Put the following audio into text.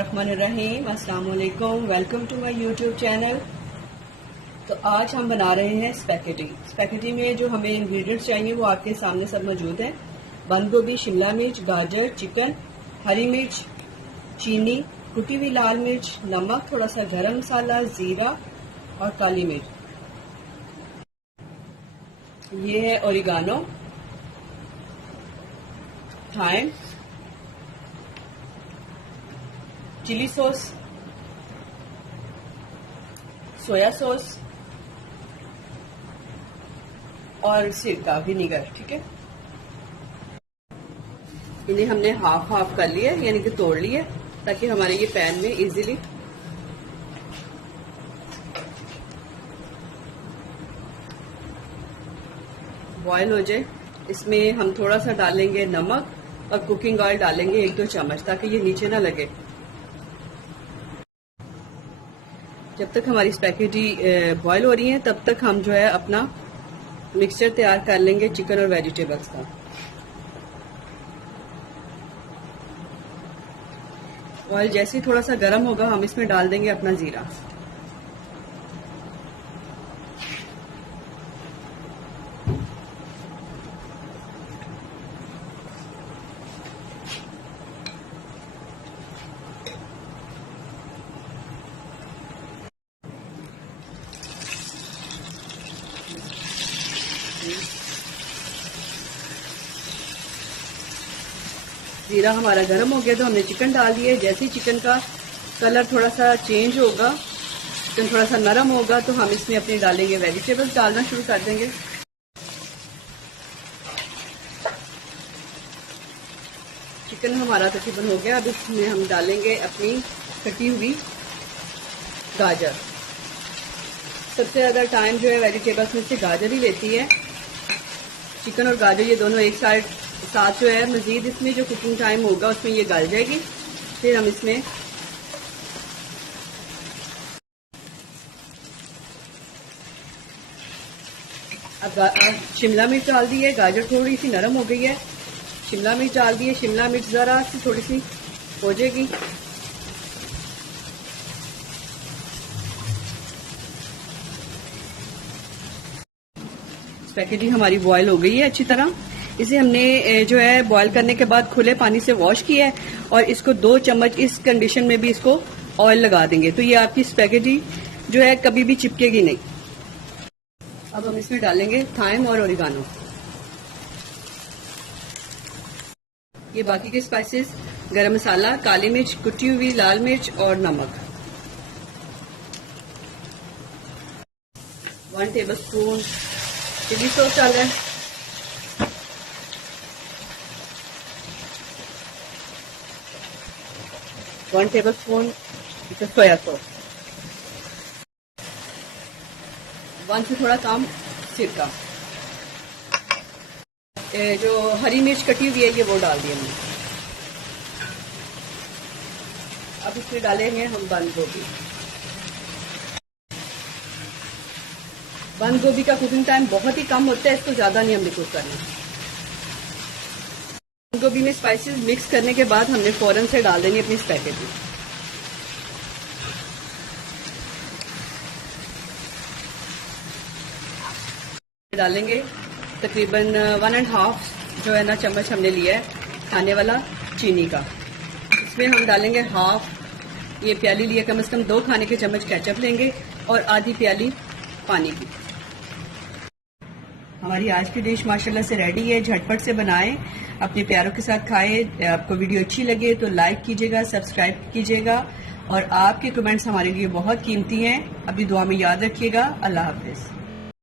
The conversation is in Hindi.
बिस्मिल्लाहिर्रहमानिर्रहीम। अस्सलाम वालेकुम। Welcome to my YouTube channel. तो आज हम बना रहे हैं स्पैगेटी। स्पैगेटी में जो हमें इंग्रेडिएंट्स चाहिए वो आपके सामने सब मौजूद हैं। बंद गोभी, शिमला मिर्च, गाजर, चिकन, हरी मिर्च, चीनी, कुटी हुई लाल मिर्च, नमक, थोड़ा सा गरम मसाला, जीरा और काली मिर्च। ये है oregano, thyme, chilli sauce, soya sauce और सिरका, विनीगर। ठीक है, इन्हें हमने हाफ हाफ कर लिया, यानी कि तोड़ लिया, ताकि हमारे ये पैन में इजीली बॉयल हो जाए। इसमें हम थोड़ा सा डालेंगे नमक और कुकिंग ऑयल डालेंगे 1-2 चम्मच, ताकि ये नीचे ना लगे। जब तक हमारी स्पैगेटी बॉयल हो रही है तब तक हम जो है अपना मिक्सचर तैयार कर लेंगे चिकन और वेजिटेबल्स का। ऑयल जैसे ही थोड़ा सा गर्म होगा हम इसमें डाल देंगे अपना जीरा। जीरा हमारा गर्म हो गया तो हमने चिकन डाल दिया। जैसे ही चिकन का कलर थोड़ा सा चेंज होगा, चिकन थोड़ा सा नरम होगा, तो हम इसमें अपने डालेंगे वेजिटेबल्स, डालना शुरू कर देंगे। चिकन हमारा तकरीबन हो गया। अब इसमें हम डालेंगे अपनी कटी हुई गाजर। सबसे ज़्यादा टाइम जो है वेजिटेबल्स में से गाजर ही लेती है। चिकन और गाजर ये दोनों एक साथ जो है, मजीद इसमें जो कुकिंग टाइम होगा उसमें ये गल जाएगी। फिर हम इसमें अब शिमला मिर्च डाल दी है। गाजर थोड़ी सी नरम हो गई है, शिमला मिर्च डाल दी है। शिमला मिर्च जरा सी थोड़ी सी हो जाएगी। स्पैगेटी हमारी बॉयल हो गई है अच्छी तरह। इसे हमने जो है बॉयल करने के बाद खुले पानी से वॉश किया है और इसको 2 चम्मच इस कंडीशन में भी इसको ऑयल लगा देंगे, तो ये आपकी स्पैगेटी जो है कभी भी चिपकेगी नहीं। अब हम इसमें डालेंगे थाइम और ओरिगानो। ये बाकी के स्पाइसेस, गरम मसाला, काली मिर्च, कुटी हुई लाल मिर्च और नमक। 1 टेबलस्पून चिली सॉस डालें। 1 टेबलस्पून सोया सॉस। 1 से थोड़ा कम सिरका। जो हरी मिर्च कटी हुई है ये वो डाल दी हमने। अब इसमें डालेंगे हम बंद गोभी। बंद गोभी का कुकिंग टाइम बहुत ही कम होता है, इसको ज्यादा नहीं हमने कुक करना। बंद गोभी में स्पाइसेस मिक्स करने के बाद हमने फौरन से डाल देंगे अपनी स्पैगेटी। डालेंगे तकरीबन 1.5 जो है ना चम्मच हमने लिया है खाने वाला चीनी का। इसमें हम डालेंगे हाफ ये प्याली लिया, कम से कम 2 खाने के चम्मच केचप लेंगे और आधी प्याली पानी की। हमारी आज की डिश माशाल्लाह से रेडी है। झटपट से बनाएं, अपने प्यारों के साथ खाएं। आपको वीडियो अच्छी लगे तो लाइक कीजिएगा, सब्सक्राइब कीजिएगा और आपके कमेंट्स हमारे लिए बहुत कीमती हैं। अपनी दुआ में याद रखिएगा। अल्लाह हाफिज।